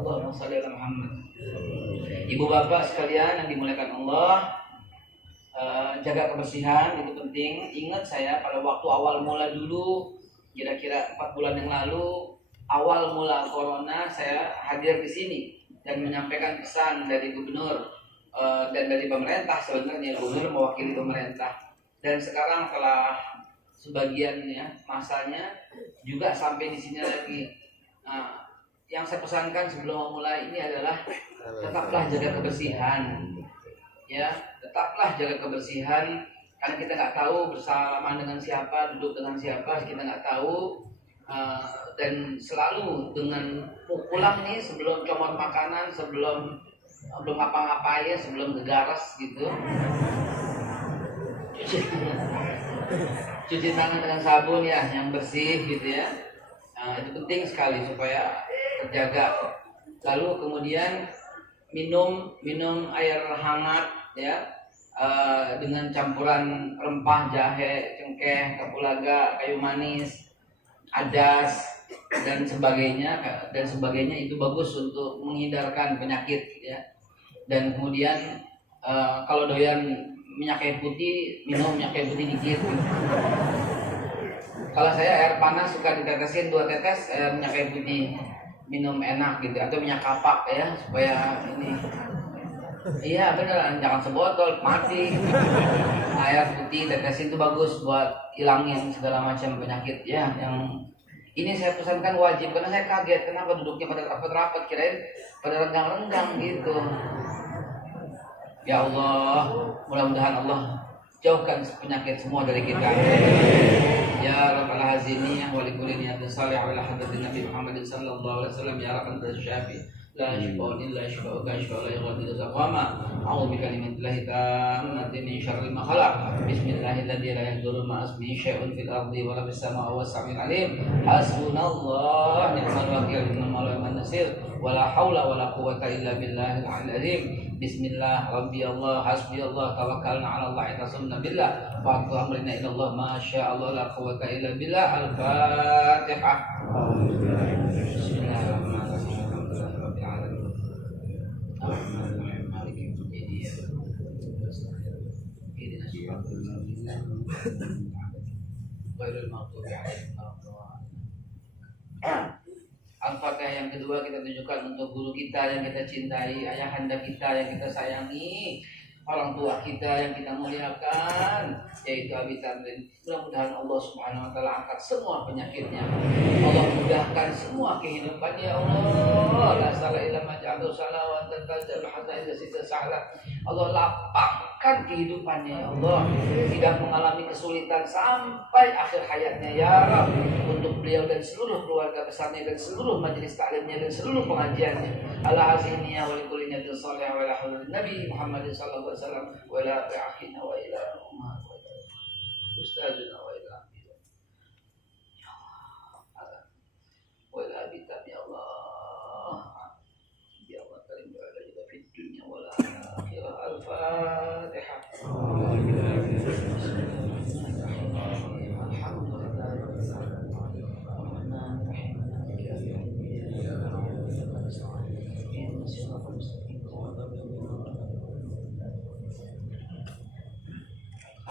Allahumma shalli ala Muhammad. Ibu bapak sekalian yang dimuliakan Allah, jaga kebersihan itu penting. Ingat saya pada waktu awal mula dulu, kira-kira 4 bulan yang lalu, awal mula corona, saya hadir di sini dan menyampaikan pesan dari gubernur dan dari pemerintah. Sebenarnya gubernur mewakili pemerintah, dan sekarang telah sebagian masanya juga sampai di sini lagi. Yang saya pesankan sebelum memulai ini adalah tetaplah jaga kebersihan, ya, tetaplah jaga kebersihan, karena kita nggak tahu bersalaman dengan siapa, duduk dengan siapa, kita nggak tahu. Dan selalu dengan pukulan nih sebelum comot makanan, sebelum ngapa-ngapain, sebelum gegaras gitu, cuci tangan dengan sabun ya, yang bersih gitu ya. Itu penting sekali supaya terjaga. Lalu kemudian minum air hangat ya, dengan campuran rempah, jahe, cengkeh, kapulaga, kayu manis, adas dan sebagainya itu bagus untuk menghindarkan penyakit ya. Dan kemudian kalau doyan minyak kayu putih, minum minyak kayu putih dikit. Kalau saya air panas suka ditetesin 2 tetes minyak kayu putih, minum enak gitu, atau minyak kapak ya, supaya ini. Iya beneran, jangan sebotol mati. Air putih tetesin itu bagus buat hilangin segala macam penyakit ya. Yang ini saya pesankan wajib, karena saya kaget kenapa duduknya pada rapat-rapat, kirain pada renggang-renggang gitu. Ya Allah, mudah-mudahan Allah jauhkan penyakit semua dari kita. Ya Rabbal Hazini wa li kulli niyatin salihah ala hadratin Nabi Muhammad sallallahu alaihi wasallam. Ya Rabbal Syafi la shifaa illa shifaa ka shifaa la yughadiru saqama. A'udzu bikalimatillahi tammati min syarri ma khalaq. Bismillahilladzi la yadurru ma ismihi syai'un fil ardi wa la fis samaa'i wa huwas samiul 'alim. Hasbunallahu ni'mal wakeel wa ni'mal nasir. Wa la haula wa la quwwata illa billahil 'aliyyil 'azim. Bismillah, Rabbi Allah, Hasbi Allah, tawakkalna 'ala Allah, tasamna billah, fa'tu amrina ila Allah, masya Allah, la quwwata illa billah. Al-Fatihah. Bismillahirrahmanirrahim. Alhamdulillahirabbil alamin. Ar-Rahmanir-Rahim. Maliki yaumiddin. Ihdinas siratal mustaqim. Ghairil maghdubi 'alaihim waladdallin. Al-Fatihah yang kedua kita tunjukkan untuk guru kita yang kita cintai, ayahanda kita yang kita sayangi, orang tua kita yang kita muliakan, yaitu Abi Tamrin. Mudah-mudahan Allah Subhanahu wa taala angkat semua penyakitnya. Allah mudahkan semua kehidupannya ya Allah. La salah illa ma ja'alahu salah wa anta taj'al hatta idza sita salah. Allah lapangkan kehidupannya ya Allah. Tidak mengalami kesulitan sampai akhir hayatnya ya Rabb. Untuk beliau dan seluruh keluarga besarnya dan seluruh majelis taklimnya dan seluruh pengajiannya. Ala haziniyah wa likulli niyatin salihah wa ila hadratin Nabi Muhammad sallallahu alaihi wasallam wa ila akhina wa ila ummat wa ila ustazina wa ila wa ila abitab ya Allah. Ya Allah karim berada juga di dunia wal akhirah. Al-Fatihah.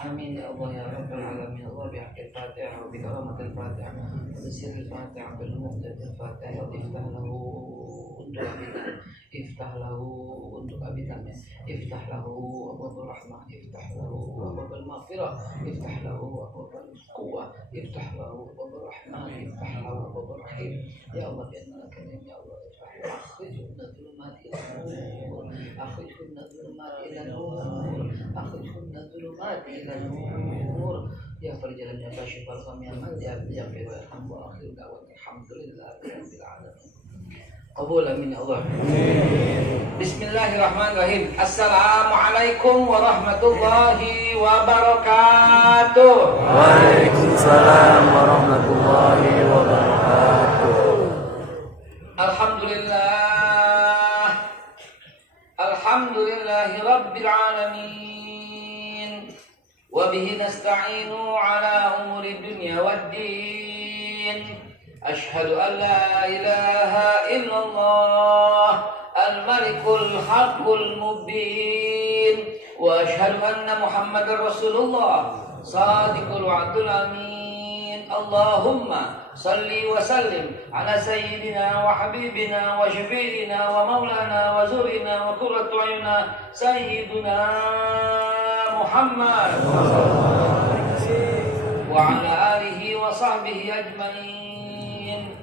Amin ya Allah ya Rabbal Alamin. Allah bihaqqil Fatihah wa bi karamatil Fatihah wa bi sirril Fatihah bil muqtadil Fatihah wa iftah lahu untuk abidan, iftah lahu untuk abidannya, iftah lahu abwabur rahmah, iftah lahu abwabul maghfirah, iftah lahu abwabul quwwah, iftah lahu abwabur rahmah, iftah lahu abwabur rahim. Ya Allah ya karim ya Allah, akhrijna dhulumati ila nur, akhrijna dhulumati ila nur, akhrijna dhulumati ila nur. Ya farjalan ya kashifal gham ya man ya fi wa yarham wa akhir da'wat alhamdulillahi rabbil alamin. Qabul amin ya Allah. Bismillahirrahmanirrahim. Assalamualaikum warahmatullahi wabarakatuh. Waalaikumsalam warahmatullahi wabarakatuh. Alhamdulillah. Alhamdulillahi rabbil alamin. Wa bihi nasta'inu ala umuri dunya waddin. Ashhadu an la ilaha illallah malikul haqqul mubin wa asyhadu anna Muhammadar Rasulullah shadiqul wa'dul amin. Allahumma salli wa sallim ala sayyidina wa habibina wa syafi'ina wa maulana wa zurina wa qurratu ayuna sayyidina Muhammad wa ala alihi wa sahbihi ajmain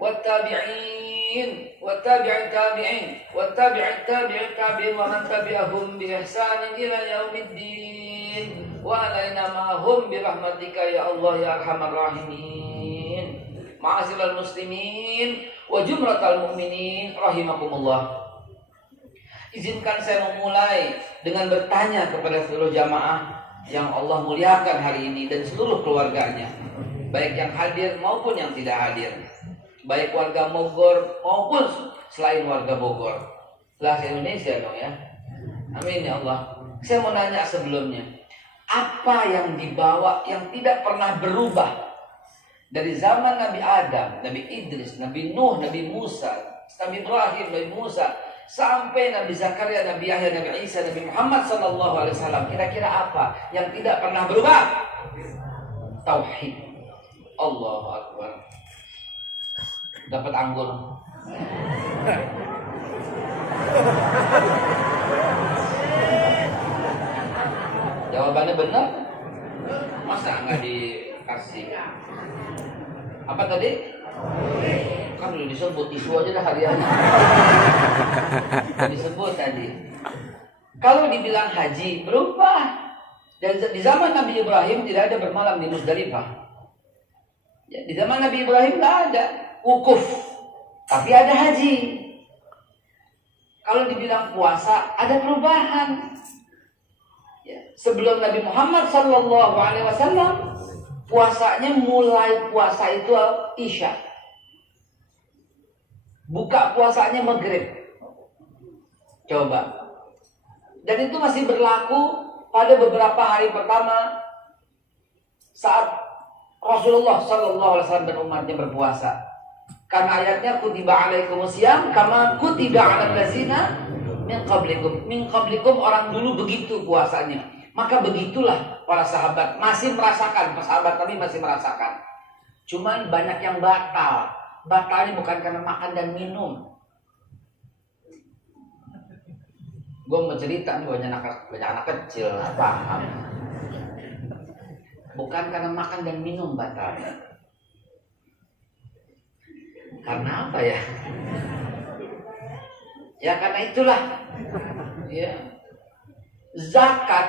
wattabi'in wattabi'it tabi'in wattabi'it tabi'it tabi'in wa man tabi'ahum bi ihsanin ila yaumiddin wa alaina ma'hum bi rahmatika ya Allah ya arhamar rahimin. Ma'asyiral muslimin wa jumratal mu'minin rahimakumullah. Izinkan saya memulai dengan bertanya kepada seluruh jamaah yang Allah muliakan hari ini dan seluruh keluarganya, baik yang hadir maupun yang tidak hadir, baik warga Bogor maupun selain warga Bogor. Lah Indonesia dong ya. Amin ya Allah. Saya mau nanya sebelumnya, apa yang dibawa yang tidak pernah berubah dari zaman Nabi Adam, Nabi Idris, Nabi Nuh, Nabi Musa, Nabi Ibrahim, Nabi Musa, sampai Nabi Zakaria, Nabi Yahya, Nabi Isa, Nabi Muhammad SAW? Kira-kira apa yang tidak pernah berubah? Tauhid. Allahu Akbar. Dapat anggur. Jawabannya benar? Masa nggak dikasih? Apa tadi? Kan udah disebut, isu aja dah hariannya. Udah disebut tadi. Kalau dibilang haji, berubah. Dan di zaman Nabi Ibrahim tidak ada bermalam di Muzdalifah. Ya, di zaman Nabi Ibrahim tidak ada wukuf, tapi ada haji. Kalau dibilang puasa, ada perubahan. Ya, sebelum Nabi Muhammad SAW, puasanya mulai puasa itu Isya. Buka puasanya Maghrib. Coba. Dan itu masih berlaku pada beberapa hari pertama saat Rasulullah SAW dan umatnya berpuasa. Karena ayatnya kutiba alaikumusiyam kama kutiba alal ladzina min qablikum. Min qablikum, orang dulu begitu puasanya. Maka begitulah para sahabat masih merasakan, sahabat kami masih merasakan. Cuman banyak yang batal. Batalnya bukan karena makan dan minum. Gue mau cerita nih, banyak anak kecil paham. Bukan karena makan dan minum batalnya. Karena apa ya? Ya karena itulah. Ya. Zakat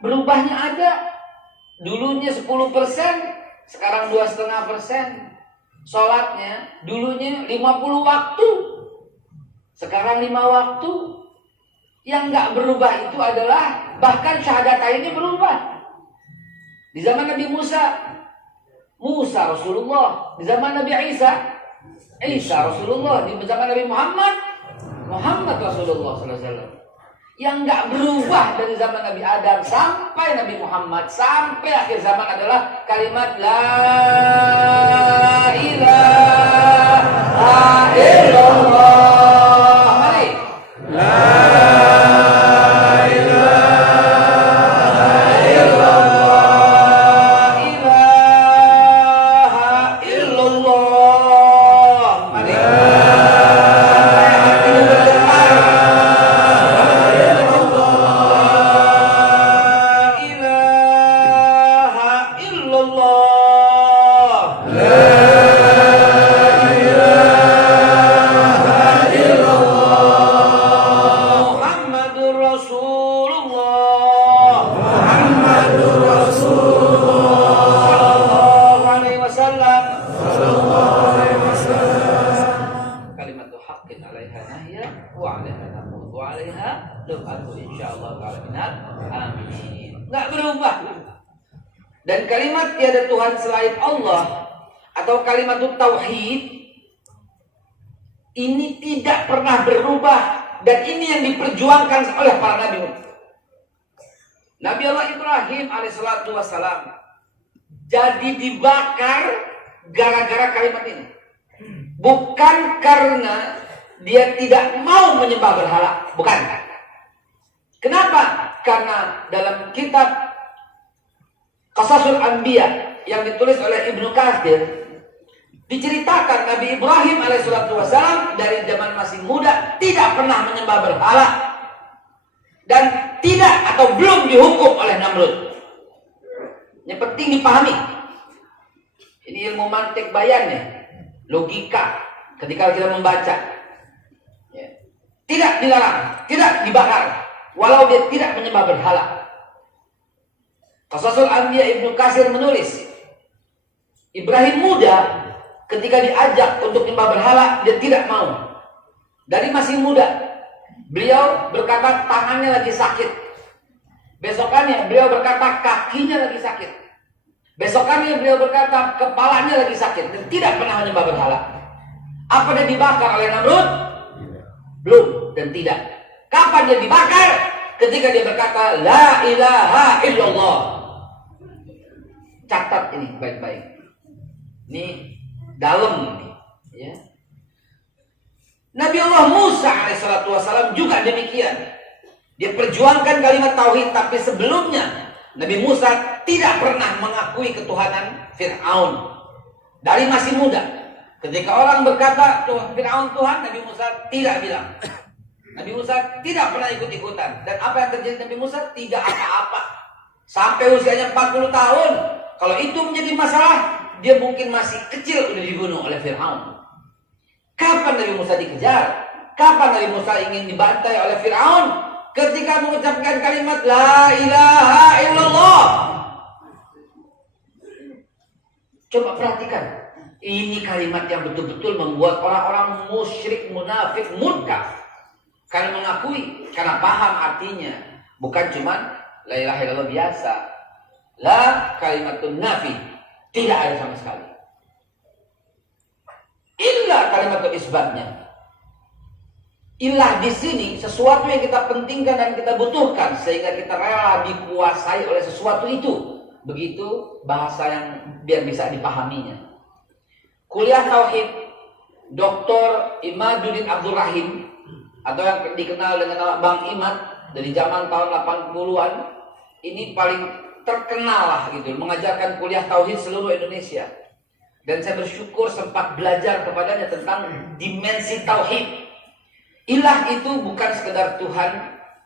berubahnya ada. Dulunya 10%, sekarang 2,5%. Sholatnya dulunya 50 waktu, sekarang 5 waktu. Yang nggak berubah itu adalah bahkan syahadatain ini berubah. Di zaman Nabi Musa Rasulullah. Di zaman Nabi Isa Rasulullah. Di zaman Nabi Muhammad Rasulullah SAW. Yang nggak berubah dari zaman Nabi Adam sampai Nabi Muhammad sampai akhir zaman adalah kalimat la ilaha illallah. Mari. La ilaha illallah. Ilaha illallah. Mari. Nggak berubah. Dan kalimat tiada Tuhan selain Allah atau kalimat tauhid ini tidak pernah berubah, dan ini yang diperjuangkan oleh para nabi. Nabi Allah Ibrahim alaihissalatu wassalam jadi dibakar gara-gara kalimat ini, bukan karena dia tidak mau menyembah berhala. Bukan. Kenapa? Karena dalam kitab Qasasul Anbiya yang ditulis oleh Ibnu Katsir diceritakan Nabi Ibrahim alaihissalam dari zaman masih muda tidak pernah menyembah berhala dan tidak atau belum dihukum oleh Namrud. Yang penting dipahami. Ini ilmu mantik bayannya, logika ketika kita membaca. Ya. Tidak dilarang, tidak dibakar, walau dia tidak menyembah berhala. Qasasul Anbiya Ibnu Katsir menulis, Ibrahim muda ketika diajak untuk menyembah berhala, dia tidak mau. Dari masih muda, beliau berkata tangannya lagi sakit. Besokannya beliau berkata kakinya lagi sakit. Besokannya beliau berkata kepalanya lagi sakit dan tidak pernah menyembah berhala. Apa dia dibakar oleh Namrud? Belum dan tidak. Kapan dia dibakar? Ketika dia berkata la ilaha illallah. Catat ini baik-baik. Ini dalam ini, ya. Nabi Allah Musa alaihissalam juga demikian. Dia perjuangkan kalimat tauhid, tapi sebelumnya Nabi Musa tidak pernah mengakui ketuhanan Fir'aun. Dari masih muda, ketika orang berkata Fir'aun Tuhan, Nabi Musa tidak bilang. Nabi Musa tidak pernah ikut-ikutan. Dan apa yang terjadi Nabi Musa? Tidak apa-apa. Sampai usianya 40 tahun. Kalau itu menjadi masalah, dia mungkin masih kecil udah dibunuh oleh Fir'aun. Kapan Nabi Musa dikejar? Kapan Nabi Musa ingin dibantai oleh Fir'aun? Ketika mengucapkan kalimat la ilaha illallah. Coba perhatikan. Ini kalimat yang betul-betul membuat orang-orang musyrik, munafik, murka. Karena mengakui, karena paham artinya. Bukan cuma la ilaha illallah biasa. La kalimatun nafi. Tidak ada sama sekali. Illa kalimatun isbatnya. Ilah di sini sesuatu yang kita pentingkan dan kita butuhkan sehingga kita rela dikuasai oleh sesuatu itu. Begitu bahasa yang biar bisa dipahaminya. Kuliah Tauhid Dr. Imaduddin Abdul Rahim atau yang dikenal dengan nama Bang Imad dari zaman tahun 80-an ini paling terkenal lah gitu, mengajarkan kuliah Tauhid seluruh Indonesia. Dan saya bersyukur sempat belajar kepadanya tentang dimensi Tauhid. Ilah itu bukan sekedar Tuhan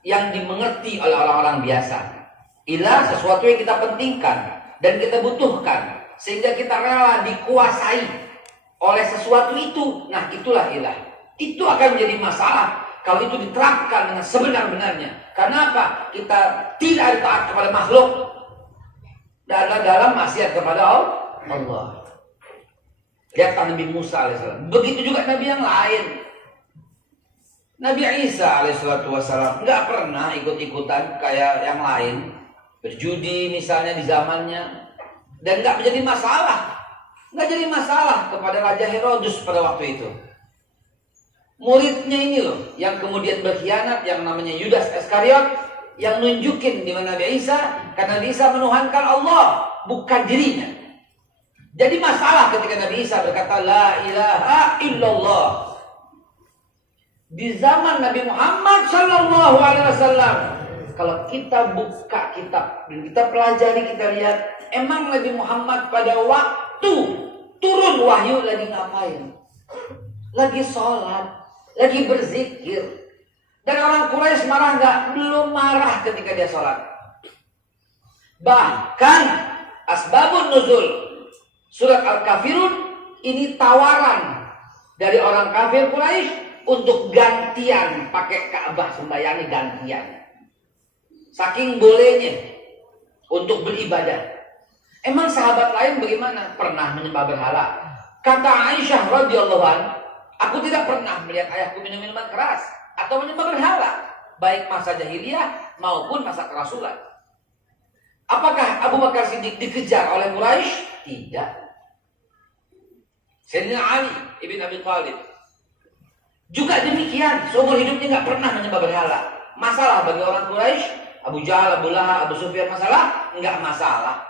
yang dimengerti oleh orang-orang biasa. Ilah sesuatu yang kita pentingkan dan kita butuhkan sehingga kita rela dikuasai oleh sesuatu itu. Nah, itulah ilah. Itu akan menjadi masalah kalau itu diterapkan dengan sebenar-benarnya. Karena apa? Kita tidak taat kepada makhluk dan dalam maksiat kepada Allah. Lihat Nabi Musa alaihissalam. Begitu juga Nabi yang lain. Nabi Isa alaihissalam nggak pernah ikut-ikutan kayak yang lain, berjudi misalnya di zamannya, dan nggak menjadi masalah, nggak jadi masalah kepada Raja Herodus pada waktu itu. Muridnya ini loh, yang kemudian berkhianat, yang namanya Yudas Iskariot, yang nunjukin di mana Nabi Isa, karena Nabi Isa menuhankan Allah, bukan dirinya. Jadi masalah ketika Nabi Isa berkata la ilaha illallah. Di zaman Nabi Muhammad sallallahu alaihi wasallam, kalau kita buka kitab dan kita pelajari, kita lihat emang Nabi Muhammad pada waktu turun wahyu lagi ngapain? Lagi sholat, lagi berzikir. Dan orang Quraisy marah nggak? Belum marah ketika dia sholat. Bahkan asbabun nuzul surat Al-Kafirun ini tawaran dari orang kafir Quraisy untuk gantian pakai Ka'bah, sembayangi gantian. Saking bolehnya untuk beribadah. Emang sahabat lain bagaimana? Pernah menyembah berhala. Kata Aisyah radhiyallahu anha, aku tidak pernah melihat ayahku minum minuman keras atau menyembah berhala, baik masa jahiliyah maupun masa kerasulan. Apakah Abu Bakar Siddiq dikejar oleh Quraisy? Tidak. Sayyidina Ali ibn Abi Thalib juga demikian, seumur hidupnya nggak pernah menyembah berhala. Masalah bagi orang Quraisy, Abu Jahal, Abu Lahab, Abu Sufyan masalah? Nggak masalah.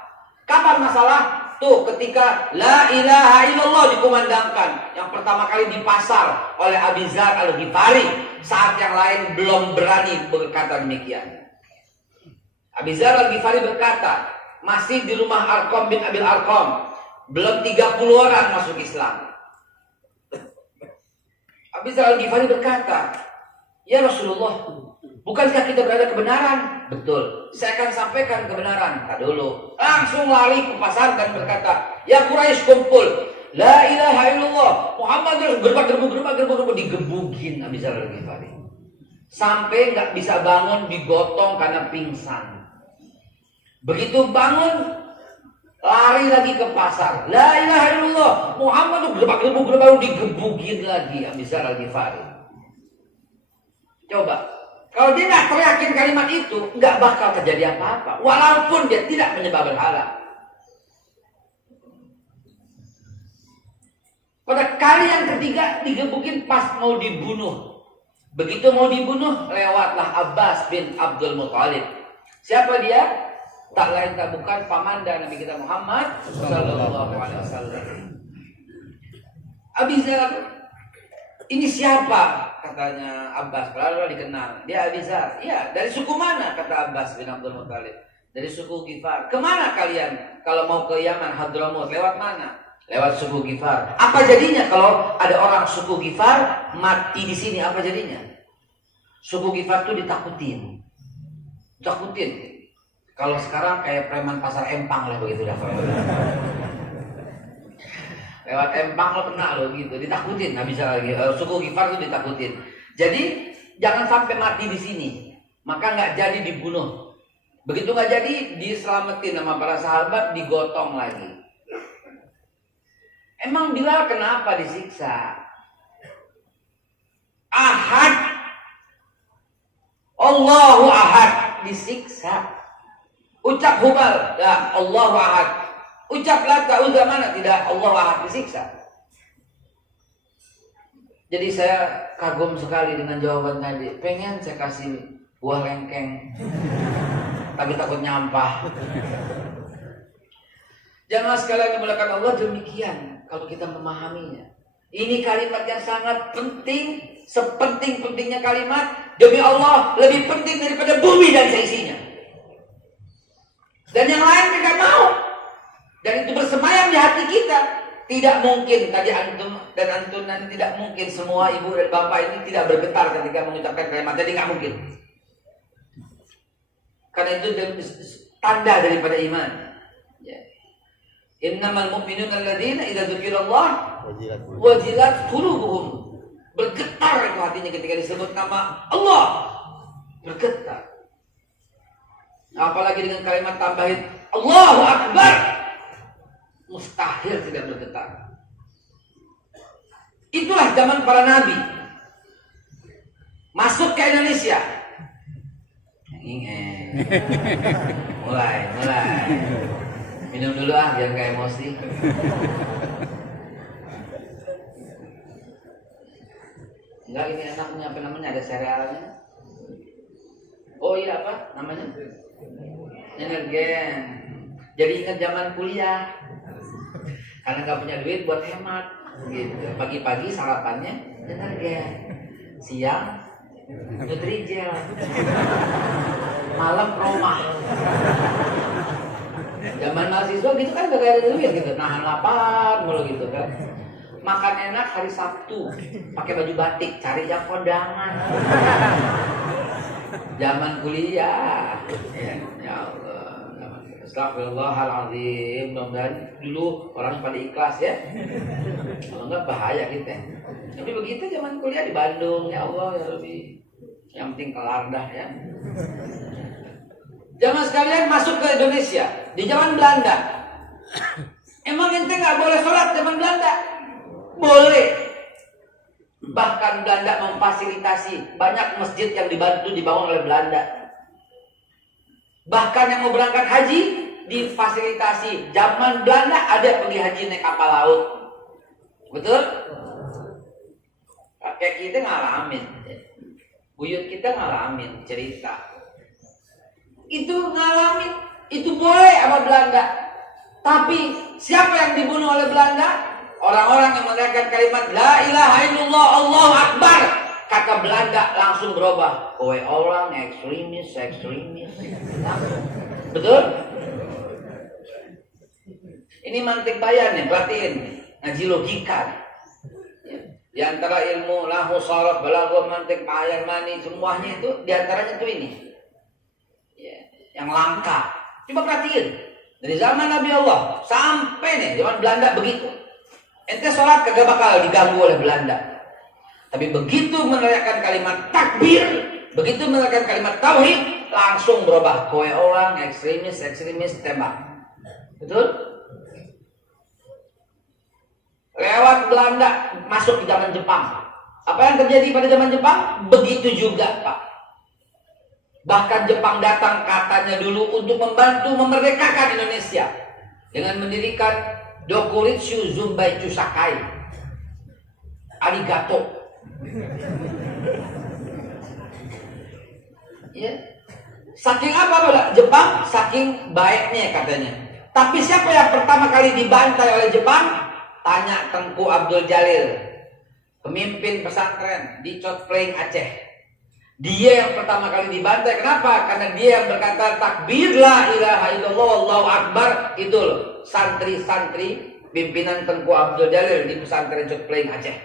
Kapan masalah? Tuh ketika la ilaha illallah dikumandangkan, yang pertama kali dipasar oleh Abi Dzar Al-Ghifari, saat yang lain belum berani berkata demikian. Abi Dzar Al-Ghifari berkata, masih di rumah Arqam bin Abil Arqam, belum 30 orang masuk Islam. Abi Dzar Al-Ghifari berkata, ya Rasulullah, bukankah kita berada kebenaran? Betul, saya akan sampaikan kebenaran. Tak dulu, langsung lari ke pasar dan berkata, ya Quraisy kumpul, la ilaha illallah, Muhammad Rasulullah. Gerbu digebugin Abi Dzar Al-Ghifari sampai nggak bisa bangun, digotong karena pingsan. Begitu bangun, lari lagi ke pasar, la ilaha illallah, Muhammad gerbu digebugin lagi Abi Dzar Al-Ghifari. Coba, kalau dia nggak teriakin kalimat itu, nggak bakal terjadi apa-apa. Walaupun dia tidak menyembah berhala. Pada kali yang ketiga digebukin pas mau dibunuh. Begitu mau dibunuh, lewatlah Abbas bin Abdul Muthalib. Siapa dia? Tak lain tak bukan paman dan Nabi kita Muhammad Sallallahu Alaihi Wasallam. Abi Dzar, ini siapa? Katanya Abbas, lalu dikenal. Dia Abi Dzar. Iya, dari suku mana? Kata Abbas bin Abdul Muthalib. Dari suku Ghifar. Kemana kalian? Kalau mau ke Yaman, Hadramut, lewat mana? Lewat suku Ghifar. Apa jadinya kalau ada orang suku Ghifar mati di sini? Apa jadinya? Suku Ghifar itu ditakutin. Ditakutin. Kalau sekarang kayak preman pasar Empang lah begitu dah. Lewat Empang lo kena lo gitu, ditakutin. Nggak bisa lagi. Suku Ghifar itu ditakutin. Jadi jangan sampai mati di sini. Maka nggak jadi dibunuh. Begitu nggak jadi, diselamatin sama para sahabat, digotong lagi. Emang Bilal kenapa disiksa? Ahad, Allahu Ahad, disiksa. Ucap Hubal, ya Allahu Ahad. Ucap Lata, Uzza mana? Tidak, Allahu Ahad, disiksa. Jadi saya kagum sekali dengan jawaban tadi. Pengen saya kasih buah lengkeng, tapi takut nyampah. Jamaah sekalian dimuliakan Allah, demikian kalau kita memahaminya. Ini kalimat yang sangat penting, sepenting-pentingnya kalimat. Demi Allah, lebih penting daripada bumi dan seisinya. Dan yang lain tidak mau. Dan itu bersemayam di hati kita. Tidak mungkin, tadi antum dan antun nanti tidak mungkin semua ibu dan bapak ini tidak bergetar ketika mengucapkan kalimat. Jadi nggak mungkin. Karena itu tanda daripada iman. Ya. Innamal mu'minuna alladzina idza dzukirallah wajilat qulubuhum. Bergetar itu hatinya ketika disebut nama Allah. Bergetar. Apalagi dengan kalimat tambahin Allahu Akbar, mustahil tidak bergetar. Itulah zaman para nabi. Masuk ke Indonesia. Mulai. Minum dulu biar gak emosi. Enggak, ini enaknya apa namanya, ada serealnya. Oh iya, apa namanya? Energen. Jadi ingat zaman kuliah. Karena nggak punya duit buat hemat, gitu. Pagi-pagi sarapannya energen, siang Nutrijel, malam Roma. Zaman mahasiswa gitu kan gak ada duit gitu, nahan lapar mulu gitu kan. Makan enak hari Sabtu, pakai baju batik, cari jam kondangan. Zaman kuliah, ya Allah, astagfirullahaladzim. Mudah-mudahan dulu orang pada ikhlas ya. Kalau enggak bahaya kita. Tapi begitu zaman kuliah di Bandung, ya Allah ya Rabbi. Yang penting kelar dah ya. Jamaah sekalian, masuk ke Indonesia di zaman Belanda. Emang ente nggak boleh sholat zaman Belanda? Boleh. Bahkan Belanda memfasilitasi banyak masjid yang dibangun oleh Belanda. Bahkan yang mau berangkat haji difasilitasi. Zaman Belanda ada pergi haji naik kapal laut. Betul? Kakek kita ngalamin, buyut kita ngalamin cerita. Itu ngalamin, itu boleh sama Belanda. Tapi siapa yang dibunuh oleh Belanda? Orang-orang yang meneriakkan kalimat La ilaha illallah Allahu Akbar. Kata Belanda langsung berubah. Kowe orang ekstremis. Betul? Ini mantik bayan nih, perhatiin. Ngaji logika. Di antara ilmu lahu sharaf, balaghah, mantik, bayan, mani, semuanya itu di antaranya itu ini. Yang langka. Coba perhatiin. Dari zaman Nabi Allah sampai nih zaman Belanda begitu. Ente sholat kagak bakal diganggu oleh Belanda. Tapi begitu meneriakkan kalimat takbir, begitu meneriakkan kalimat tauhid, langsung berubah. Kowe orang ekstremis tembak. Betul? Lewat Belanda masuk di zaman Jepang. Apa yang terjadi pada zaman Jepang? Begitu juga, Pak. Bahkan Jepang datang katanya dulu untuk membantu memerdekakan Indonesia dengan mendirikan Dokuritsu Zumbaichu Sakai. Arigato. Ya. Saking apa Pak? Jepang saking baiknya katanya. Tapi siapa yang pertama kali dibantai oleh Jepang? Tanya Tengku Abdul Jalil, pemimpin pesantren di Chot Plain Aceh. Dia yang pertama kali dibantai. Kenapa? Karena dia yang berkata takbir la ilaha illallah Allahu Akbar. Itu loh, santri-santri pimpinan Tengku Abdul Jalil di pesantren Chot Plain Aceh.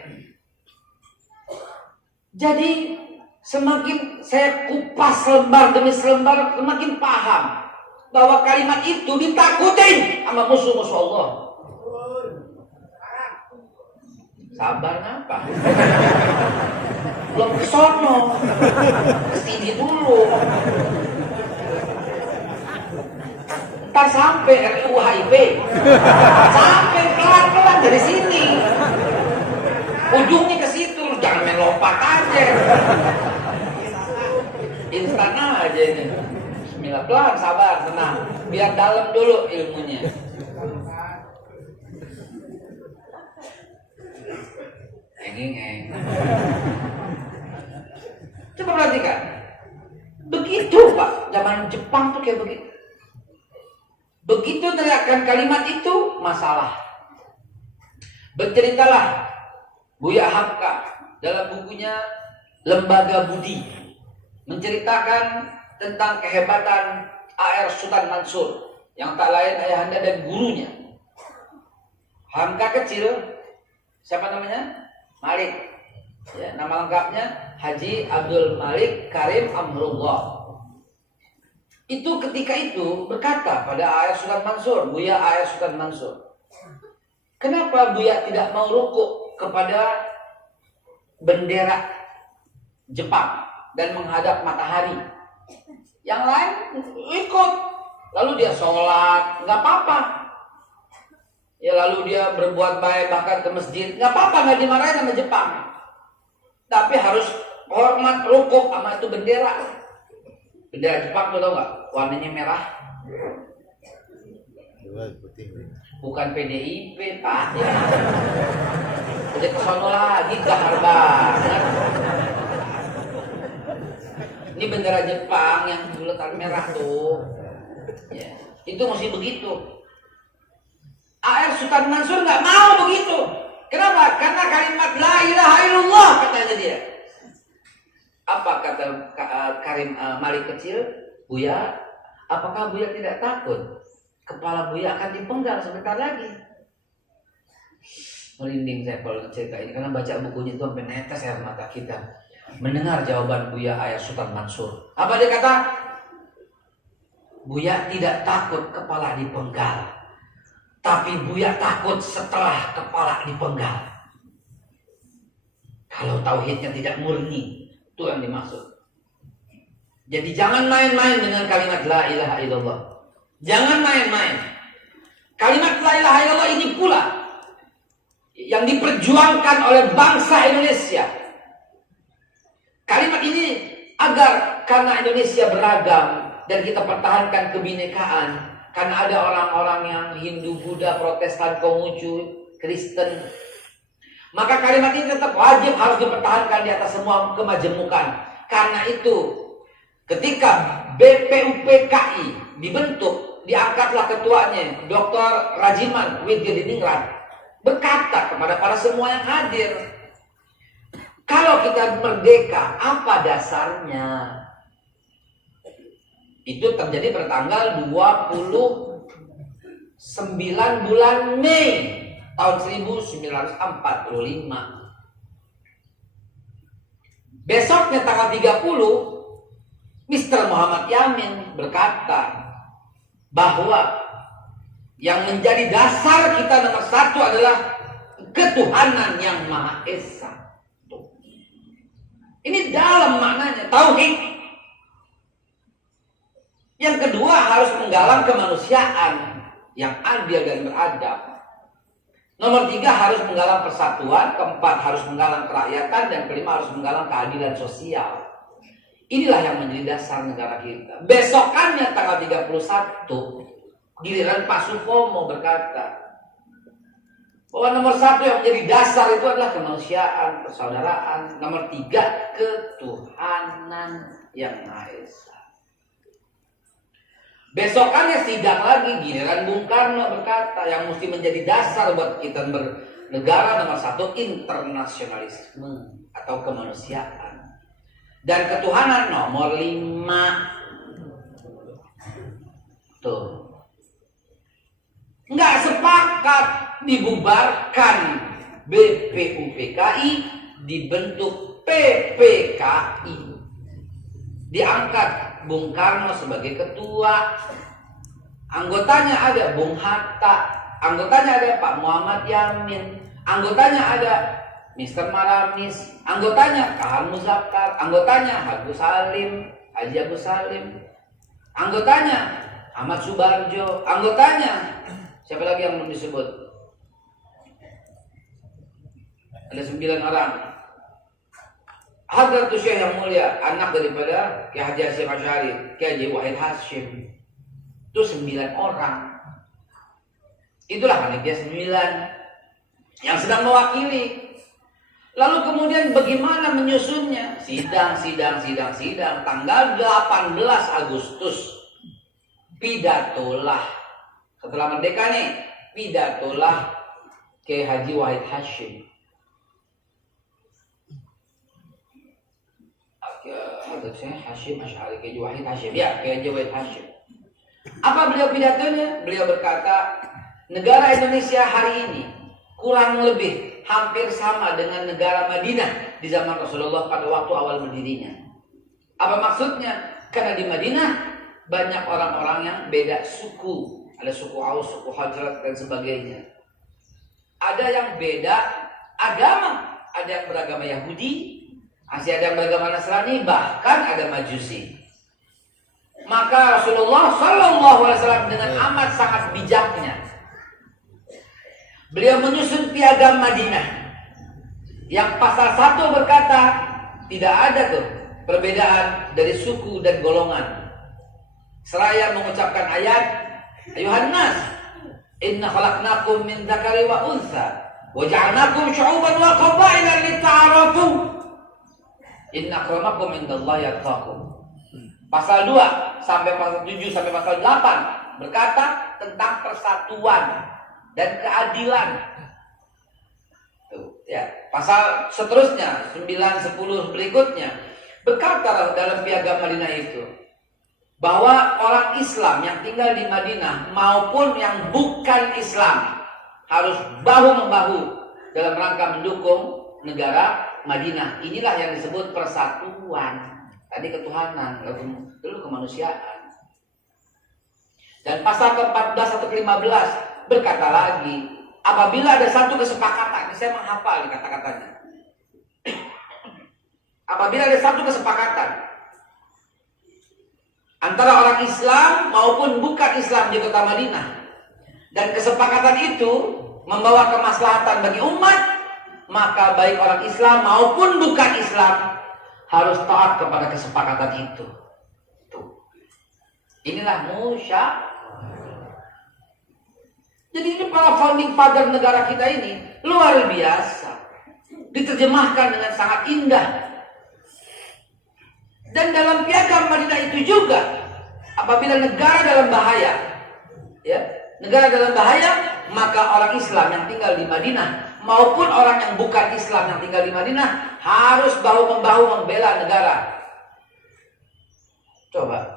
Jadi semakin saya kupas lembar demi selembar, semakin paham bahwa kalimat itu ditakutin sama musuh-musuh Allah. Sabar ngapa? Belum kesono, kesini dulu. Ntar sampai RUU HIV, sampai pelan-pelan dari sini. Ujungnya ke situ, jangan main lompat aja. Instan aja ini. Bismillah, pelan, sabar, tenang. Biar dalam dulu ilmunya. Engeng. Coba perhatikan. Begitu Pak, zaman Jepang tuh kayak begitu. Begitu teriakan kalimat itu, masalah. Berceritalah Buya Hamka dalam bukunya Lembaga Budi menceritakan tentang kehebatan A.R. Sultan Mansur yang tak lain ayahanda dan gurunya. Hamka kecil, siapa namanya? Malik. Ya, nama lengkapnya Haji Abdul Malik Karim Amrullah. Itu ketika itu berkata pada A.R. Sultan Mansur, Buya A.R. Sultan Mansur, kenapa Buya tidak mau rukuk kepada bendera Jepang dan menghadap matahari? Yang lain ikut, lalu dia sholat, nggak apa-apa. Ya lalu dia berbuat baik bahkan ke masjid, nggak apa-apa, nggak dimarahin sama Jepang. Tapi harus hormat, rukuk sama itu bendera. Bendera Jepang tuh tau nggak? Warnanya merah. Bukan PDIP Pak. Ya. Udah kesono lagi gahar banget. Ini bendera Jepang yang buletan merah tuh. Ya, itu masih begitu. A.R. Sultan Mansur nggak mau begitu. Kenapa? Karena kalimat la ilaha illallah katanya dia. Apa kata Karim Malik kecil? Buya, apakah Buya tidak takut kepala Buya akan dipenggal sebentar lagi? Merinding saya kalau cerita ini karena baca bukunya itu sampai netes air mata kita. Mendengar jawaban Buya A.R. Sultan Mansur. Apa dia kata? Buya tidak takut kepala dipenggal. Tapi Buya takut setelah kepala dipenggal. Kalau tauhidnya tidak murni, itu yang dimaksud. Jadi jangan main-main dengan kalimat la ilaha illallah. Jangan main-main. Kalimat la ilaha illallah ini pula yang diperjuangkan oleh bangsa Indonesia. Kalimat ini agar karena Indonesia beragam dan kita pertahankan kebinekaan. Karena ada orang-orang yang Hindu, Buddha, Protestan, Konghucu, Kristen. Maka kalimat ini tetap wajib harus dipertahankan di atas semua kemajemukan. Karena itu ketika BPUPKI dibentuk diangkatlah ketuanya, Dr. Rajiman Widjadiningrat, berkata kepada para semua yang hadir, kalau kita merdeka, apa dasarnya? Itu terjadi pada tanggal 29 bulan Mei tahun 1945. Besoknya tanggal 30, Mr. Muhammad Yamin berkata bahwa yang menjadi dasar kita nomor satu adalah ketuhanan yang Maha Esa. Ini dalam maknanya tauhid. Yang kedua harus menggalang kemanusiaan yang adil dan beradab. Nomor 3 harus menggalang persatuan. Keempat harus menggalang kerakyatan. Dan kelima harus menggalang keadilan sosial. Inilah yang menjadi dasar negara kita. Besokannya tanggal 31, giliran Pak Supomo berkata bahwa nomor 1 yang menjadi dasar itu adalah kemanusiaan, persaudaraan. Nomor 3, ketuhanan yang Maha Esa. Besokannya sidang lagi, giliran Bung Karno berkata yang mesti menjadi dasar buat kita bernegara nomor 1, internasionalisme atau kemanusiaan. Dan ketuhanan nomor 5. Tuh. Nggak sepakat dibubarkan BPUPKI, dibentuk PPKI. Diangkat Bung Karno sebagai ketua. Anggotanya ada Bung Hatta, anggotanya ada Pak Muhammad Yamin, anggotanya ada Mr. Maramis, anggotanya Kahar Muzakkar, anggotanya Haji Agus Salim, anggotanya Ahmad Subarjo, anggotanya siapa lagi yang belum disebut? Ada 9 orang. Hadratus Syekh yang mulia, anak daripada Kiai Haji Hasyim Asy'ari, Kiai Haji Wahid Hasyim. Itu 9 orang. Itulah panitia 9 yang sedang mewakili. Lalu kemudian bagaimana menyusunnya? Sidang. Tanggal 18 Agustus. Pidatolah. Setelah merdeka nih, pidatolah Kiai Haji Wahid Hasyim. Hasyim Asy'ari, Kiai Wahid Hasyim. Ya, Kiai Wahid Hasyim. Apa beliau pidatonya? Beliau berkata, negara Indonesia hari ini kurang lebih hampir sama dengan negara Madinah di zaman Rasulullah pada waktu awal berdirinya. Apa maksudnya? Karena di Madinah banyak orang-orang yang beda suku. Ada suku Aus, suku Hajrat, dan sebagainya. Ada yang beda agama. Ada yang beragama Yahudi, masih ada yang beragama Nasrani, bahkan ada Majusi. Maka Rasulullah SAW dengan amat sangat bijaknya, beliau menyusun piagam Madinah yang pasal 1 berkata tidak ada tuh perbedaan dari suku dan golongan. Seraya mengucapkan ayat, ayuhan nas, inna khalaqnakum min dzakari wa untha wa ja'alnakum syu'uban wa qabaila lita'arafu. Inna akramakum indallahi atqakum. Pasal 2 sampai pasal 7 sampai pasal 8 berkata tentang persatuan dan keadilan. Tuh, ya. Pasal seterusnya 9, 10 berikutnya berkata dalam piagam Madinah itu bahwa orang Islam yang tinggal di Madinah maupun yang bukan Islam harus bahu-membahu dalam rangka mendukung negara Madinah. Inilah yang disebut persatuan. Tadi ketuhanan, dulu kemanusiaan. Dan pasal ke-14 atau ke-15 berkata lagi, apabila ada satu kesepakatan, saya menghafal kata-katanya. Apabila ada satu kesepakatan antara orang Islam maupun bukan Islam di kota Madinah, dan kesepakatan itu membawa kemaslahatan bagi umat, maka baik orang Islam maupun bukan Islam harus taat kepada kesepakatan itu. Tuh. Inilah musyawarah. Jadi ini para founding father negara kita ini luar biasa. Diterjemahkan dengan sangat indah. Dan dalam piagam Madinah itu juga, apabila negara dalam bahaya, ya, negara dalam bahaya, maka orang Islam yang tinggal di Madinah maupun orang yang bukan Islam yang tinggal di Madinah harus bahu-membahu membela negara. Coba,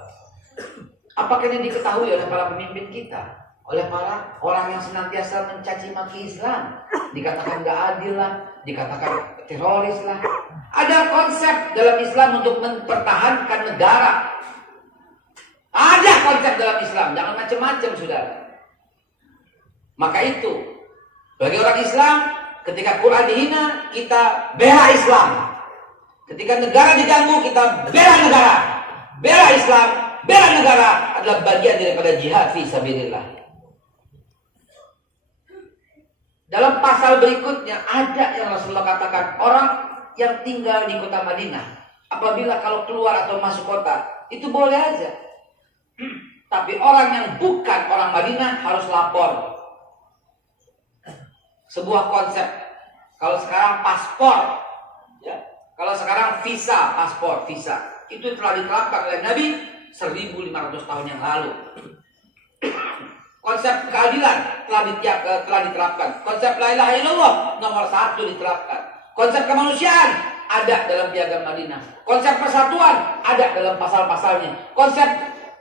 apakah ini diketahui oleh para pemimpin kita, oleh para orang yang senantiasa mencaci maki Islam, dikatakan gak adil lah, dikatakan teroris lah. Ada konsep dalam Islam untuk mempertahankan negara. Ada konsep dalam Islam, jangan macam-macam saudara. Maka itu, bagi orang Islam, ketika Quran dihina, kita bela Islam. Ketika negara diganggu, kita bela negara. Bela Islam, bela negara adalah bagian daripada jihad fi sabilillah. Dalam pasal berikutnya ada yang Rasulullah katakan, orang yang tinggal di kota Madinah, apabila kalau keluar atau masuk kota, itu boleh aja. Tapi orang yang bukan orang Madinah harus lapor. Sebuah konsep. Kalau sekarang paspor, ya. Kalau sekarang visa, paspor, visa, itu telah diterapkan oleh Nabi 1500 tahun yang lalu. Konsep keadilan telah diterapkan. Konsep la ilaha illallah nomor 1 diterapkan. Konsep kemanusiaan ada dalam piagam Madinah. Konsep persatuan ada dalam pasal-pasalnya. Konsep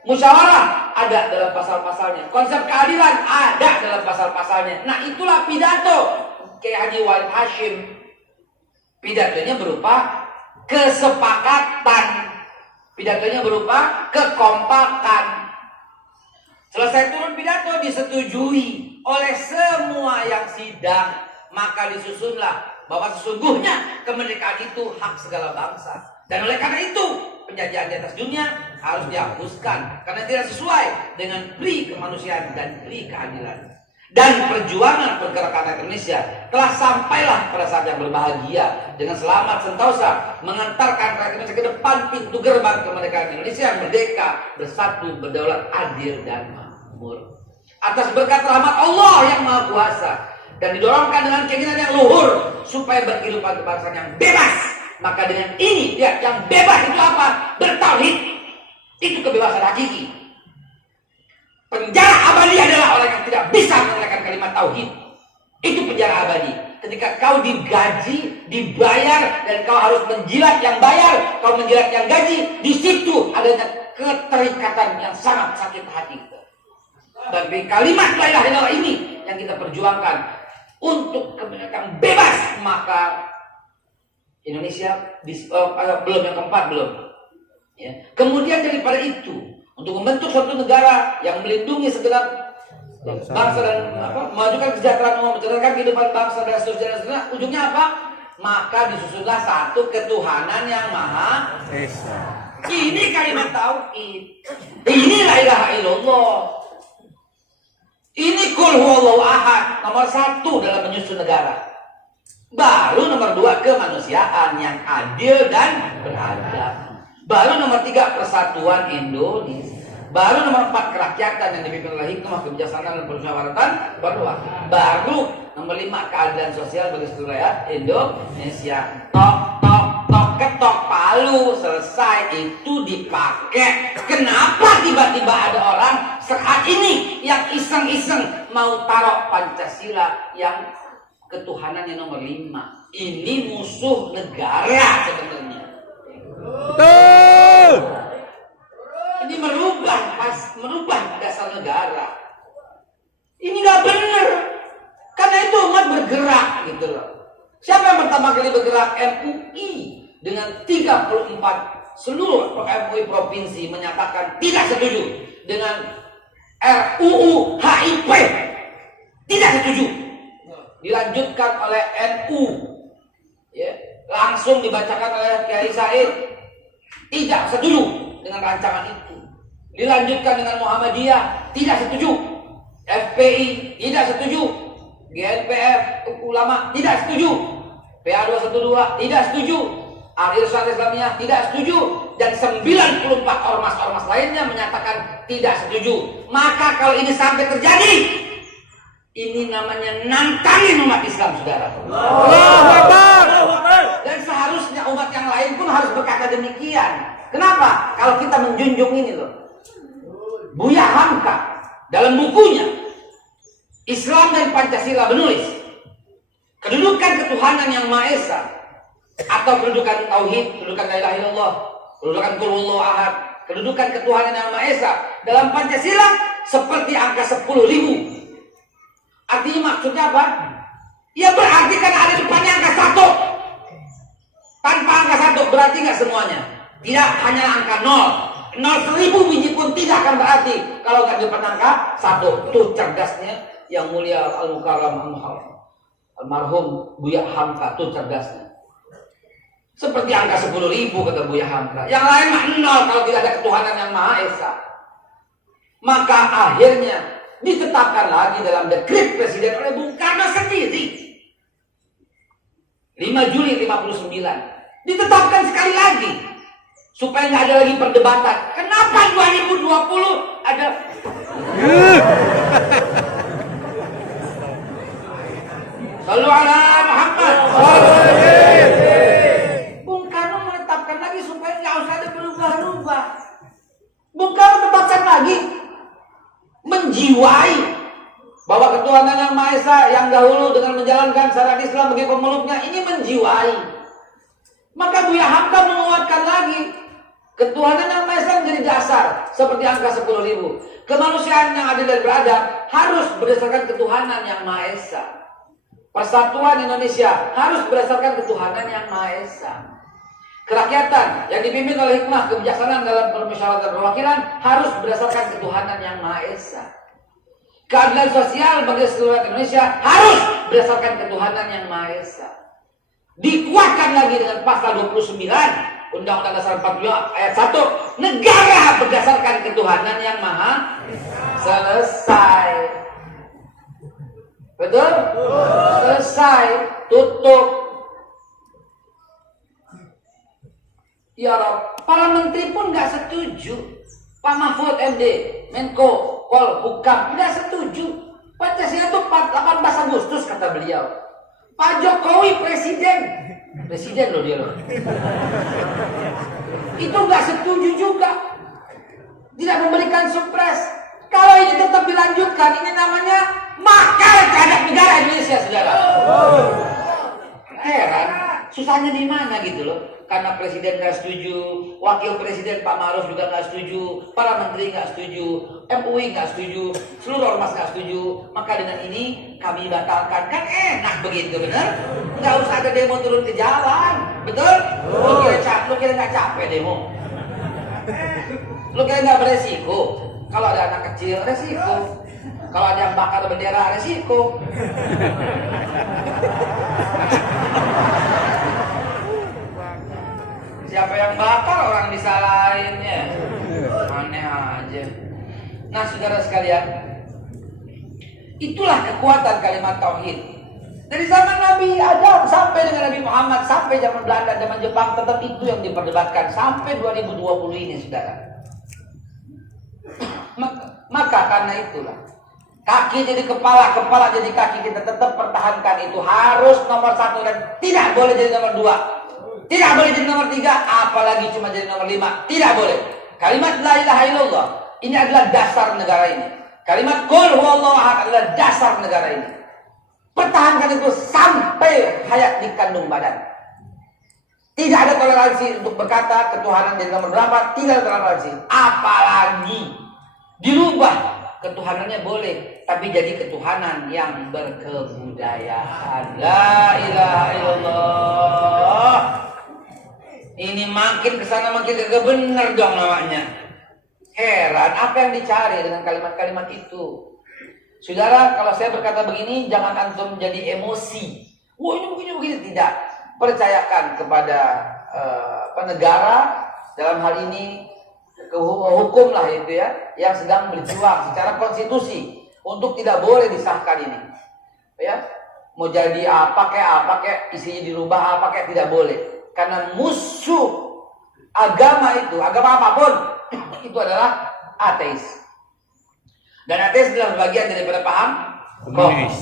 musyawarah ada dalam pasal-pasalnya. Konsep keadilan ada dalam pasal-pasalnya. Nah, itulah pidato Kiai Haji Walid Hashim. Pidatonya berupa kesepakatan. Pidatonya berupa kekompakan. Selesai turun pidato disetujui oleh semua yang sidang, maka disusunlah bahwa sesungguhnya kemerdekaan itu hak segala bangsa. Dan oleh karena itu penjajahan di atas dunia harus dihapuskan karena tidak sesuai dengan pri kemanusiaan dan pri keadilan. Dan perjuangan pergerakan Indonesia telah sampailah pada saat yang berbahagia dengan selamat sentosa mengantarkan rakyat Indonesia ke depan pintu gerbang kemerdekaan Indonesia yang merdeka, bersatu, berdaulat, adil dan makmur. Atas berkat rahmat Allah yang Maha Kuasa dan didorongkan dengan keinginan yang luhur supaya berkehidupan kebangsaan yang bebas. Maka dengan ini ya, yang bebas itu apa? Bertauhid. Itu kebebasan hakiki. Penjara abadi adalah orang yang tidak bisa menunaikan kalimat tauhid. Itu penjara abadi. Ketika kau digaji, dibayar, dan kau harus menjilat yang bayar, kau menjilat yang gaji, di situ adanya keterikatan yang sangat sakit hati. Tapi kalimat la ilaha illallah ini yang kita perjuangkan untuk kemerdekaan bebas, maka Indonesia belum, yang keempat belum. Ya. Kemudian daripada itu, untuk membentuk suatu negara yang melindungi segenap bangsa dan memajukan kesejahteraan umum, mencerdaskan kehidupan bangsa dan seterusnya, ujungnya apa? Maka disusunlah satu ketuhanan yang maha esa. Ini kalimat tauhid. Ini la ilaha illallah. Ini qul huwallahu ahad, nomor 1 dalam menyusun negara. Baru nomor 2 kemanusiaan yang adil dan beradab. Baru nomor 3 persatuan Indonesia. Baru nomor 4 kerakyatan yang dipimpin oleh hikmah, kebijaksanaan dan permusyawaratan. Baru nomor 5 keadilan sosial bagi seluruh rakyat Indonesia. Tok ketok palu, selesai. Itu dipakai. Kenapa tiba-tiba ada orang saat ini yang iseng-iseng mau taruh Pancasila yang ketuhanannya nomor 5? Ini musuh negara sebenarnya. Betul. Ini merubah dasar negara. Ini nggak benar. Karena itu umat bergerak gitu loh. Siapa yang pertama kali bergerak? MUI dengan 34 seluruh MUI provinsi menyatakan tidak setuju dengan RUU HIP. Tidak setuju. Dilanjutkan oleh NU. Ya, langsung dibacakan oleh Kiai Said. Tidak setuju dengan rancangan itu. Dilanjutkan dengan Muhammadiyah, tidak setuju. FPI tidak setuju. GNPF ulama tidak setuju. PA212 tidak setuju. Al-Irsyad Islamiyah tidak setuju. Dan 94 ormas-ormas lainnya menyatakan tidak setuju. Maka kalau ini sampai terjadi, ini namanya nantangin umat Islam, saudara. Dan seharusnya umat yang lain pun harus berkata demikian. Kenapa? Kalau kita menjunjung ini loh, Buya Hamka dalam bukunya Islam dan Pancasila menulis kedudukan ketuhanan yang Maha Esa atau kedudukan tauhid, kedudukan la ilaha illallah, kedudukan qul huwallahu ahad, kedudukan ketuhanan yang Maha Esa dalam Pancasila seperti angka 10.000. Artinya maksudnya apa? Ya berarti kan ada depannya angka 1. Tanpa angka 1 berarti nggak semuanya. Tidak hanya angka 0. 1000 biji pun tidak akan berarti kalau nggak di depan angka 1. Itu cerdasnya yang mulia Al-Mukarram almarhum Buya Hamka, itu cerdasnya. Seperti angka 10.000 kata Buya Hamka. Yang lain mah 0 kalau tidak ada ketuhanan yang Maha Esa. Maka akhirnya ditetapkan lagi dalam dekret presiden oleh Bung Karno sendiri. 5 Juli 59. Ditetapkan sekali lagi. Supaya nggak ada lagi perdebatan. Kenapa 2020 ada... Sallu ala Muhammad. Bung Karno menetapkan lagi supaya nggak usah ada berubah-ubah. Bung Karno tetapkan lagi. Menjiwai bahwa ketuhanan yang Maha Esa yang dahulu dengan menjalankan syariat Islam bagi pemeluknya ini menjiwai. Maka Buya Hamka menguatkan lagi ketuhanan yang Maha Esa menjadi dasar seperti angka 10.000. Kemanusiaan yang adil dan beradab harus berdasarkan ketuhanan yang Maha Esa. Persatuan Indonesia harus berdasarkan ketuhanan yang Maha Esa. Kerakyatan yang dipimpin oleh hikmah kebijaksanaan dalam permusyawaratan perwakilan harus berdasarkan ketuhanan yang Maha Esa. Keadilan sosial bagi seluruh Indonesia harus berdasarkan ketuhanan yang Maha Esa. Dikuatkan lagi dengan pasal 29 Undang-Undang Dasar 45 ayat 1, negara berdasarkan ketuhanan yang Maha selesai. Betul? Selesai, tutup. Ya Rob, para menteri pun nggak setuju. Pak Mahfud MD, Menko, Hukam nggak setuju. Pancasila itu 18 Agustus kata beliau. Pak Jokowi presiden loh dia loh. Itu nggak setuju juga. Tidak memberikan supres. Kalau ini tetap dilanjutkan, ini namanya makar terhadap negara Indonesia, saudara. Heran, susahnya di mana gitu loh. Karena presiden nggak setuju, wakil presiden Pak Ma'ruf juga nggak setuju, para menteri nggak setuju, MUI nggak setuju, seluruh ormas nggak setuju. Maka dengan ini kami batalkan. Kan enak begitu, benar? Nggak usah ada demo turun ke jalan, betul? Lu kira nggak capek demo? Lu kira nggak beresiko? Kalau ada anak kecil, resiko. Kalau ada yang bakar bendera, resiko. Siapa yang bakar orang disalahin ya? Aneh aja. Nah, saudara sekalian, itulah kekuatan kalimat tauhid. Dari zaman Nabi Adam sampai dengan Nabi Muhammad, sampai zaman Belanda, zaman Jepang, tetap itu yang diperdebatkan sampai 2020 ini, saudara. Maka karena itulah kaki jadi kepala, kepala jadi kaki, kita tetap pertahankan itu harus nomor 1 dan tidak boleh jadi nomor 2. Tidak boleh jadi nomor 3, apalagi cuma jadi nomor 5. Tidak boleh. Kalimat la ilaha illallah ini adalah dasar negara ini. Kalimat qul huwallahu ahad adalah dasar negara ini. Pertahankan itu sampai hayat di kandung badan. Tidak ada toleransi untuk berkata ketuhanan jadi nomor berapa, tidak ada toleransi. Apalagi dirubah ketuhanannya boleh, tapi jadi ketuhanan yang berkebudayaan. La ilaha illallah. Ini makin kesana makin gak bener dong namanya. Heran apa yang dicari dengan kalimat-kalimat itu. Saudara, kalau saya berkata begini, jangan antum menjadi emosi. Wah, ini begini. Tidak. Percayakan kepada negara, dalam hal ini hukum lah itu ya, yang sedang berjuang secara konstitusi untuk tidak boleh disahkan ini. Ya, mau jadi apa kayak isinya dirubah apa kayak tidak boleh. Karena musuh agama itu, agama apapun, itu adalah ateis. Dan ateis adalah bagian daripada paham komunis.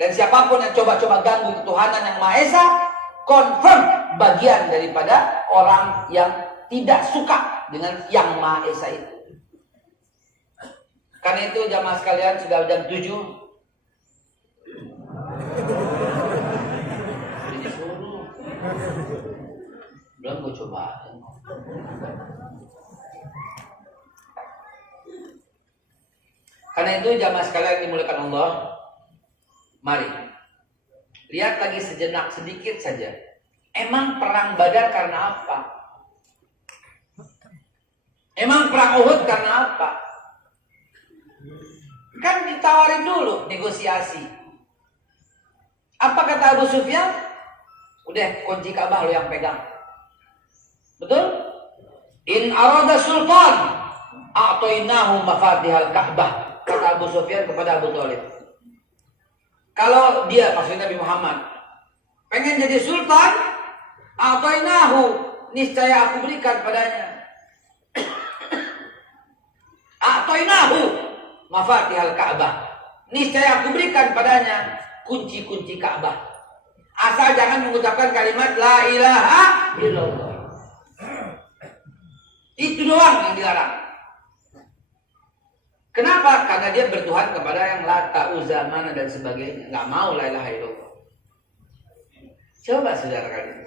Dan siapapun yang coba-coba ganggu ketuhanan yang Maha Esa, confirm bagian daripada orang yang tidak suka dengan yang Maha Esa itu. Karena itu jamaah sekalian sudah jam 7. Disuruh. Belum gue coba. Karena itu jamaah sekalian dimuliakan Allah, mari lihat lagi sejenak sedikit saja. Emang perang Badar karena apa? Emang perang Uhud karena apa? Kan ditawarin dulu negosiasi. Apa kata Abu Sufyan? Udah kunci Ka'bah lo yang pegang. Betul? In arada sultan a'tainahu mafatihal Ka'bah, kata Abu Sufyan kepada Abu Thalib. Kalau dia, maksudnya Nabi Muhammad, pengen jadi sultan, a'tainahu, niscaya aku berikan padanya. A'tainahu mafatihal Ka'bah, niscaya aku berikan padanya kunci-kunci Ka'bah. Asal jangan mengucapkan kalimat la ilaha illallah. Itu doang yang dilarang. Kenapa? Karena dia bertuhan kepada yang Lata, Uzza, Mana dan sebagainya. Nggak mau la ilaha illallah. Coba saudara kalian.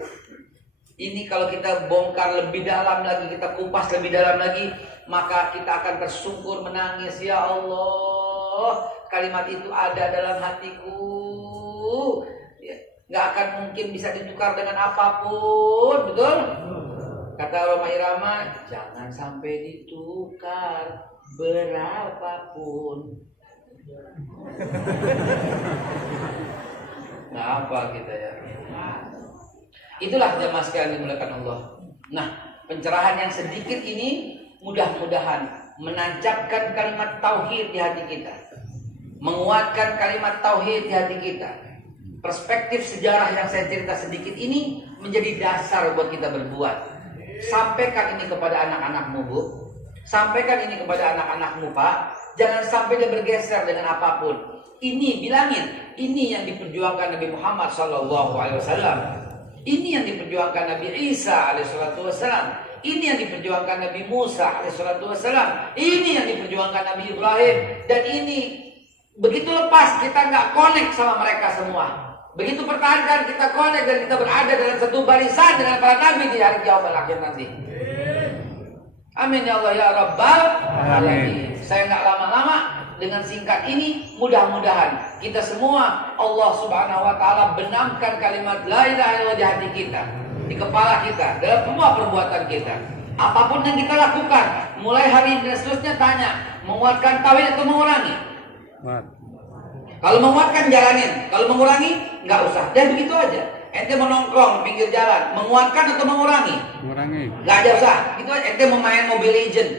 Ini kalau kita bongkar lebih dalam lagi, kita kupas lebih dalam lagi, maka kita akan tersungkur menangis. Ya Allah, kalimat itu ada dalam hatiku. Ya, nggak akan mungkin bisa ditukar dengan apapun, betul? Kata Roma Irama, jangan sampai ditukar berapapun. Nah, apa kita ya? Itulah jamaah sekalian dimuliakan Allah. Nah, pencerahan yang sedikit ini mudah-mudahan menancapkan kalimat tauhid di hati kita, menguatkan kalimat tauhid di hati kita. Perspektif sejarah yang saya cerita sedikit ini menjadi dasar buat kita berbuat. Sampaikan ini kepada anak-anakmu, Bu. Sampaikan ini kepada anak-anakmu, Pak. Jangan sampai dia bergeser dengan apapun. Ini bilangin, ini yang diperjuangkan Nabi Muhammad SAW. Ini yang diperjuangkan Nabi Isa alaihissalam. Ini yang diperjuangkan Nabi Musa alaihissalam. Ini yang diperjuangkan Nabi Ibrahim. Dan ini begitu lepas kita nggak connect sama mereka semua. Begitu pertahankan kita connect dan kita berada dalam satu barisan dengan para nabi di hari kiamat akhir nanti. Amin ya Allah ya Rabbal alamin. Saya nggak lama-lama. Dengan singkat ini mudah-mudahan kita semua Allah Subhanahu wa taala benamkan kalimat la ilaha illallah di hati kita, di kepala kita, dalam semua perbuatan kita. Apapun yang kita lakukan, mulai hari ini dan seterusnya tanya, menguatkan tauhid atau mengurangi? Kalau menguatkan jalanin, kalau mengurangi nggak usah. Dan begitu aja. Ente mau nongkrong pinggir jalan, menguatkan atau mengurangi? Mengurangi. Nggak ada usah. Itu aja. Ente mau main Mobile Legend,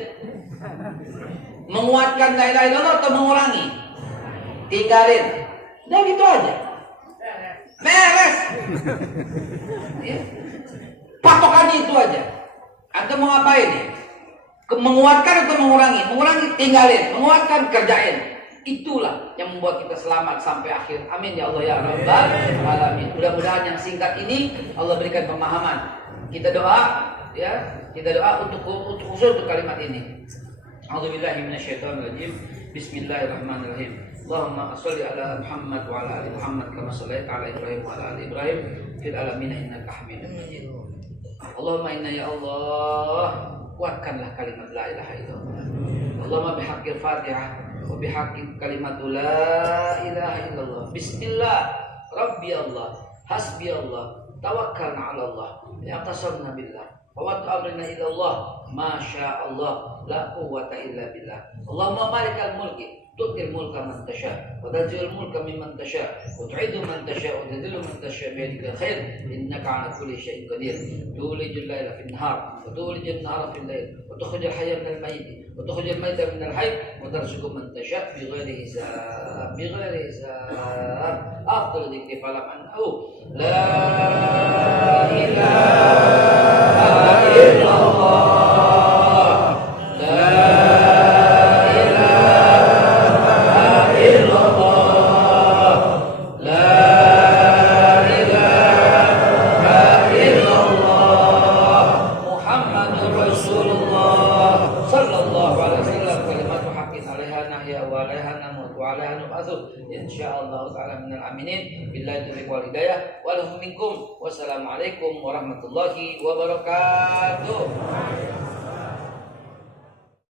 menguatkan la ilaha illallah atau mengurangi? Tinggalin. Udah gitu aja. Beres. Ya. Patokannya itu aja. Anda mau ngapain nih? Menguatkan atau mengurangi? Mengurangi, tinggalin. Menguatkan, kerjain. Itulah yang membuat kita selamat sampai akhir. Amin ya Allah ya Rabbal alamin. Mudah-mudahan yang singkat ini Allah berikan pemahaman. Kita doa, ya. Kita doa untuk khusus untuk kalimat ini. A'udzubillahi minasyaitonirrajim. Bismillahirrahmanirrahim. Allahumma shalli ala Muhammad wa ala ali Muhammad kama shallaita ala Ibrahim wa ala ali Ibrahim fil alamin innaka Hamidum Majid. Allahumma inna ya Allah, kuatkanlah kalimat la ilaha illallah. Allahumma bihaqqil Fatihah wa bihaqqi kalimat la ilaha illallah. Bismillah, Rabbi Allah, hasbi Allah, tawakkalna ala Allah, yaqtasamna billah. Wa amrina ila Allah, masya Allah, la quwwata illa billah. Allahumma malikal mulki, tu'til mulka man tasha, wa tanzi'ul mulka mimman tasha, wa tu'iddu man tasha, wa tudhillu man tasha biyadikal khair, innaka 'ala kulli syai'in qadir. Tulijul laila fin nahar, wa tulijul nahara fil lail, wa tukhrijul hayya minal mayyit, wa tukhrijul mayyita minal hayy, wa tarzuqu man tasha bighairi hisab, bighairi hisab. Afdal dzikri falam anhu. La ilaha illallah, la ilaha illallah, la ilaha illallah, Muhammadur Rasulullah sallallahu alaihi wasallam. Kalimatu haqqin alaiha nahya wa 'alaiha namutu wa 'alaiha nub'atsu insyaallah ta'ala minal aminin billahi taufiq wal hidayah wa lahum minkum. Wassalamualaikum warahmatullahi wabarakatuh.